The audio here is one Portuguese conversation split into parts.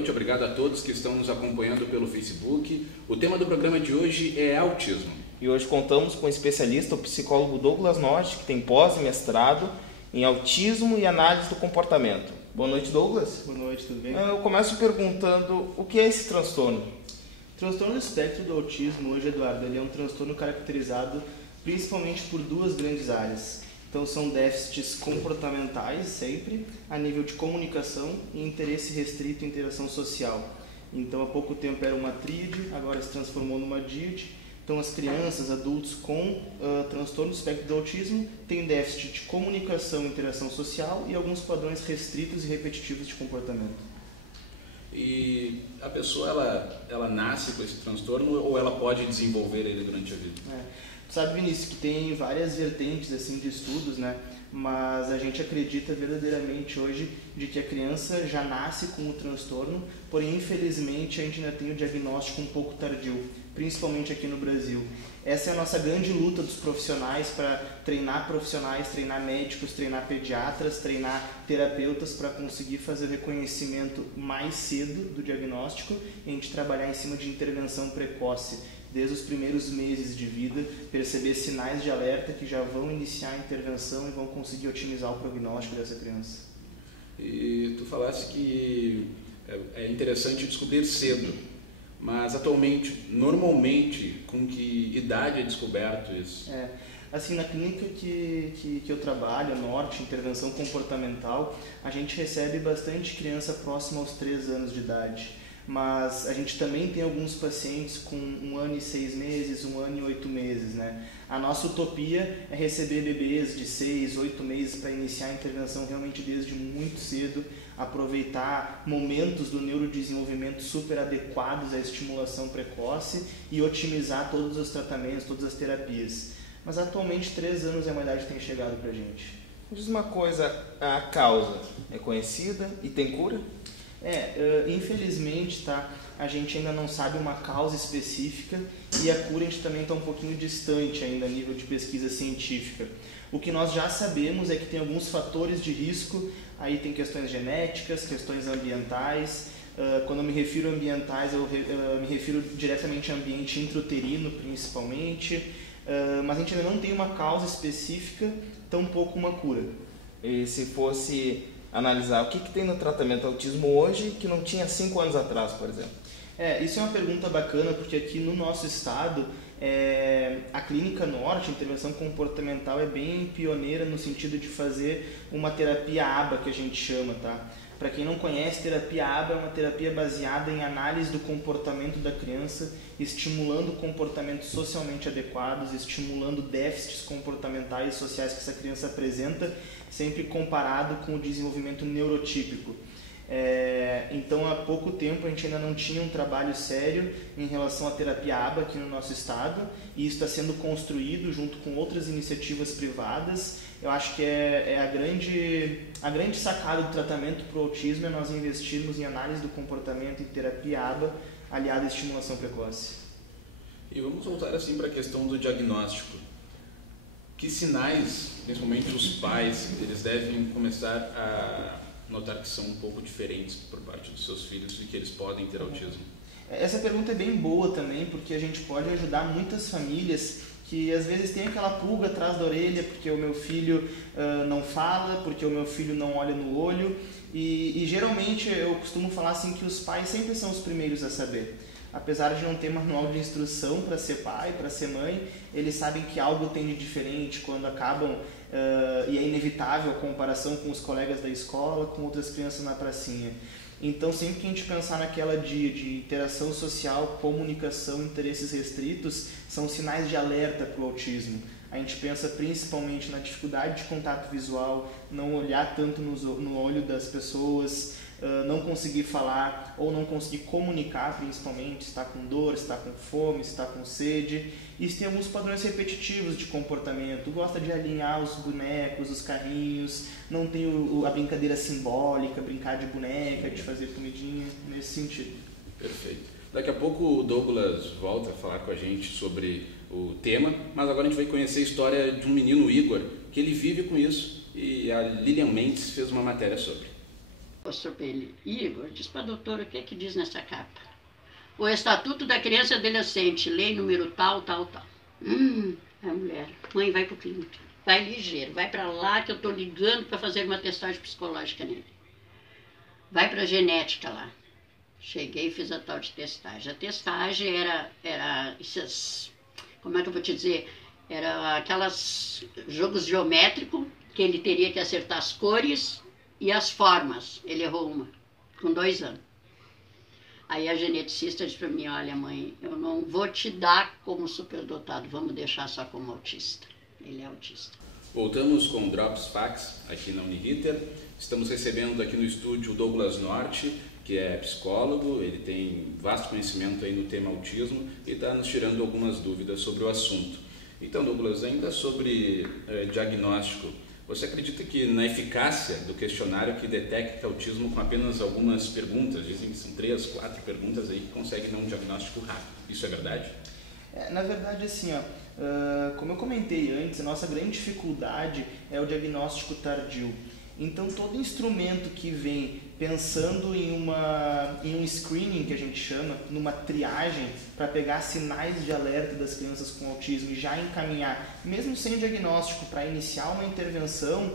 noite, obrigado a todos que estão nos acompanhando pelo Facebook. O tema do programa de hoje é autismo. E hoje contamos com o especialista, o psicólogo Douglas Norte, que tem pós e mestrado em autismo e análise do comportamento. Boa noite, Douglas. Boa noite, tudo bem? Eu começo perguntando o que é esse transtorno? O transtorno do espectro do autismo, hoje, Eduardo, ele é um transtorno caracterizado principalmente por duas grandes áreas. Então são déficits comportamentais, sempre, a nível de comunicação e interesse restrito em interação social. Então há pouco tempo era uma tríade, agora se transformou numa díade. Então as crianças, adultos com transtorno do espectro do autismo têm déficit de comunicação e interação social e alguns padrões restritos e repetitivos de comportamento. E a pessoa, ela nasce com esse transtorno ou ela pode desenvolver ele durante a vida? Sabe, Vinícius, que tem várias vertentes assim, de estudos, né? Mas a gente acredita verdadeiramente hoje de que a criança já nasce com o transtorno, porém, infelizmente, a gente ainda tem o diagnóstico um pouco tardio, principalmente aqui no Brasil. Essa é a nossa grande luta dos profissionais para treinar profissionais, treinar médicos, treinar pediatras, treinar terapeutas para conseguir fazer o reconhecimento mais cedo do diagnóstico e a gente trabalhar em cima de intervenção precoce. Desde os primeiros meses de vida, perceber sinais de alerta que já vão iniciar a intervenção e vão conseguir otimizar o prognóstico dessa criança. E tu falaste que é interessante descobrir cedo, mas atualmente, normalmente, com que idade é descoberto isso? Assim, na clínica que eu trabalho, Norte, intervenção comportamental, a gente recebe bastante criança próxima aos 3 anos de idade. Mas a gente também tem alguns pacientes com 1 ano e 6 meses, 1 ano e 8 meses, né? A nossa utopia é receber bebês de 6, 8 meses para iniciar a intervenção realmente desde muito cedo, aproveitar momentos do neurodesenvolvimento super adequados à estimulação precoce e otimizar todos os tratamentos, todas as terapias. Mas atualmente 3 anos é uma idade que tem chegado para a gente. Diz uma coisa, a causa é conhecida e tem cura? Infelizmente, a gente ainda não sabe uma causa específica e a cura a gente também está um pouquinho distante ainda a nível de pesquisa científica. O que nós já sabemos é que tem alguns fatores de risco, aí tem questões genéticas, questões ambientais. Quando eu me refiro a ambientais, eu me refiro diretamente ao ambiente intrauterino principalmente, mas a gente ainda não tem uma causa específica, tampouco uma cura. E se fosse analisar o que tem no tratamento do autismo hoje que não tinha 5 anos atrás, por exemplo? Isso é uma pergunta bacana, porque aqui no nosso estado, a Clínica Norte, intervenção comportamental, é bem pioneira no sentido de fazer uma terapia ABA, que a gente chama, tá? Para quem não conhece, terapia ABA é uma terapia baseada em análise do comportamento da criança, estimulando comportamentos socialmente adequados, estimulando déficits comportamentais e sociais que essa criança apresenta, sempre comparado com o desenvolvimento neurotípico. Então, há pouco tempo a gente ainda não tinha um trabalho sério em relação à terapia ABA aqui no nosso estado, e isso está sendo construído junto com outras iniciativas privadas. Eu acho que a grande sacada do tratamento para o autismo é nós investirmos em análise do comportamento e terapia ABA aliada à estimulação precoce. E vamos voltar assim para a questão do diagnóstico. Que sinais, principalmente os pais, eles devem começar a notar que são um pouco diferentes por parte dos seus filhos e que eles podem ter autismo? Essa pergunta é bem boa também, porque a gente pode ajudar muitas famílias que às vezes tem aquela pulga atrás da orelha porque o meu filho não fala, porque o meu filho não olha no olho, e geralmente eu costumo falar assim que os pais sempre são os primeiros a saber. Apesar de não ter manual de instrução para ser pai, para ser mãe, eles sabem que algo tem de diferente quando acabam, e é inevitável a comparação com os colegas da escola, com outras crianças na pracinha. Então, sempre que a gente pensar naquela dia de interação social, comunicação, interesses restritos, são sinais de alerta para o autismo. A gente pensa principalmente na dificuldade de contato visual, não olhar tanto no olho das pessoas, não conseguir falar ou não conseguir comunicar, principalmente, se está com dor, se está com fome, se está com sede. Isso tem alguns padrões repetitivos de comportamento. Gosta de alinhar os bonecos, os carrinhos, não tem a brincadeira simbólica, brincar de boneca, de fazer comidinha, nesse sentido. Perfeito. Daqui a pouco o Douglas volta a falar com a gente sobre o tema, mas agora a gente vai conhecer a história de um menino, Igor, que ele vive com isso, e a Lilian Mendes fez uma matéria sobre. Mostrou para ele, Igor, diz para a doutora o que é que diz nessa capa. O Estatuto da Criança e Adolescente, lei número tal, tal, tal. A mulher, mãe, vai para o clínico, vai ligeiro, vai para lá que eu estou ligando para fazer uma testagem psicológica nele. Vai para a genética lá. Cheguei e fiz a tal de testagem. A testagem era esses, como é que eu vou te dizer, era aquelas jogos geométricos que ele teria que acertar as cores e as formas. Ele errou uma, com 2 anos. Aí a geneticista disse para mim, olha mãe, eu não vou te dar como superdotado, vamos deixar só como autista. Ele é autista. Voltamos com o Drops Fax aqui na Uniriter. Estamos recebendo aqui no estúdio o Douglas Norte, que é psicólogo, ele tem vasto conhecimento aí no tema autismo e está nos tirando algumas dúvidas sobre o assunto. Então, Douglas, ainda sobre diagnóstico, você acredita que na eficácia do questionário que detecta autismo com apenas algumas perguntas, dizem que são 3, 4 perguntas aí que conseguem dar um diagnóstico rápido, isso é verdade? Na verdade, assim, como eu comentei antes, a nossa grande dificuldade é o diagnóstico tardio. Então, todo instrumento que vem pensando em um screening, que a gente chama, numa triagem, para pegar sinais de alerta das crianças com autismo e já encaminhar, mesmo sem diagnóstico, para iniciar uma intervenção,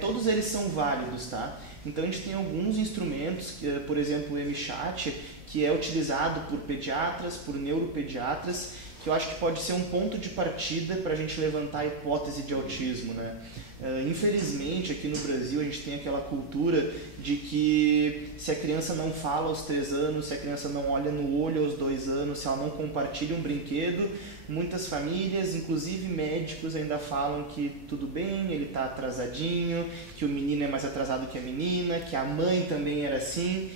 todos eles são válidos, tá? Então, a gente tem alguns instrumentos, por exemplo, o MChat, que é utilizado por pediatras, por neuropediatras, que eu acho que pode ser um ponto de partida para a gente levantar a hipótese de autismo, né? Infelizmente, aqui no Brasil, a gente tem aquela cultura de que se a criança não fala aos 3 anos, se a criança não olha no olho aos 2 anos, se ela não compartilha um brinquedo, muitas famílias, inclusive médicos, ainda falam que tudo bem, ele está atrasadinho, que o menino é mais atrasado que a menina, que a mãe também era assim,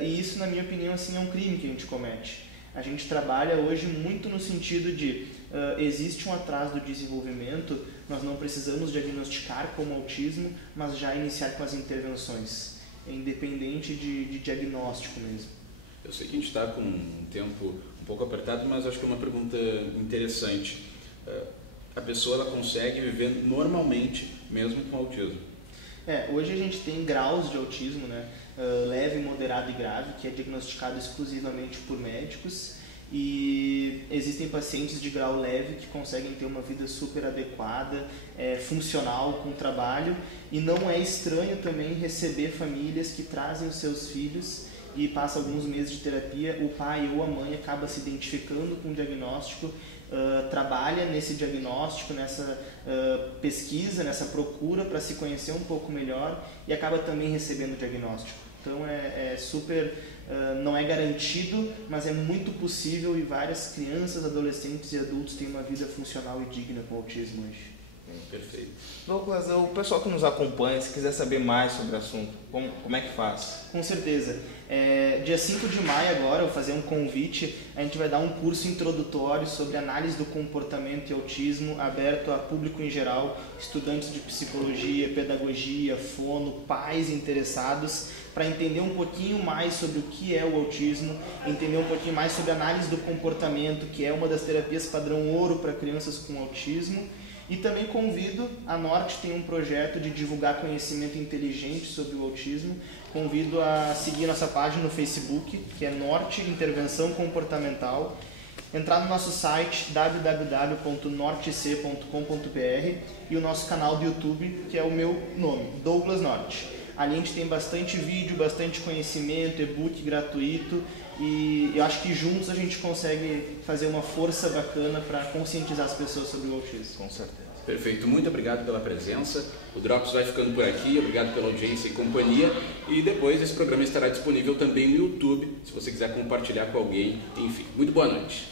e isso, na minha opinião, assim, é um crime que a gente comete. A gente trabalha hoje muito no sentido de existe um atraso do desenvolvimento, nós não precisamos diagnosticar como autismo, mas já iniciar com as intervenções, independente de diagnóstico mesmo. Eu sei que a gente está com um tempo um pouco apertado, mas acho que é uma pergunta interessante. A pessoa ela consegue viver normalmente mesmo com autismo? Hoje a gente tem graus de autismo, né? Leve, moderado e grave, que é diagnosticado exclusivamente por médicos, e existem pacientes de grau leve que conseguem ter uma vida super adequada, funcional com o trabalho, e não é estranho também receber famílias que trazem os seus filhos e passa alguns meses de terapia, o pai ou a mãe acaba se identificando com o diagnóstico, trabalha nesse diagnóstico, nessa pesquisa, nessa procura para se conhecer um pouco melhor e acaba também recebendo o diagnóstico. Então não é garantido, mas é muito possível, e várias crianças, adolescentes e adultos têm uma vida funcional e digna com autismo hoje. Perfeito. Douglas, o pessoal que nos acompanha, se quiser saber mais sobre o assunto, como é que faz? Com certeza. Dia 5 de maio agora, eu vou fazer um convite, a gente vai dar um curso introdutório sobre análise do comportamento e autismo, aberto a público em geral, estudantes de psicologia, pedagogia, fono, pais interessados, para entender um pouquinho mais sobre o que é o autismo, entender um pouquinho mais sobre a análise do comportamento, que é uma das terapias padrão ouro para crianças com autismo. E também convido, a Norte tem um projeto de divulgar conhecimento inteligente sobre o autismo. Convido a seguir nossa página no Facebook, que é Norte Intervenção Comportamental. Entrar no nosso site www.nortec.com.br e o nosso canal do YouTube, que é o meu nome, Douglas Norte. Ali a gente tem bastante vídeo, bastante conhecimento, e-book gratuito, e eu acho que juntos a gente consegue fazer uma força bacana para conscientizar as pessoas sobre o autismo. Com certeza. Perfeito, muito obrigado pela presença. O Drops vai ficando por aqui, obrigado pela audiência e companhia. E depois esse programa estará disponível também no YouTube, se você quiser compartilhar com alguém. Enfim, muito boa noite.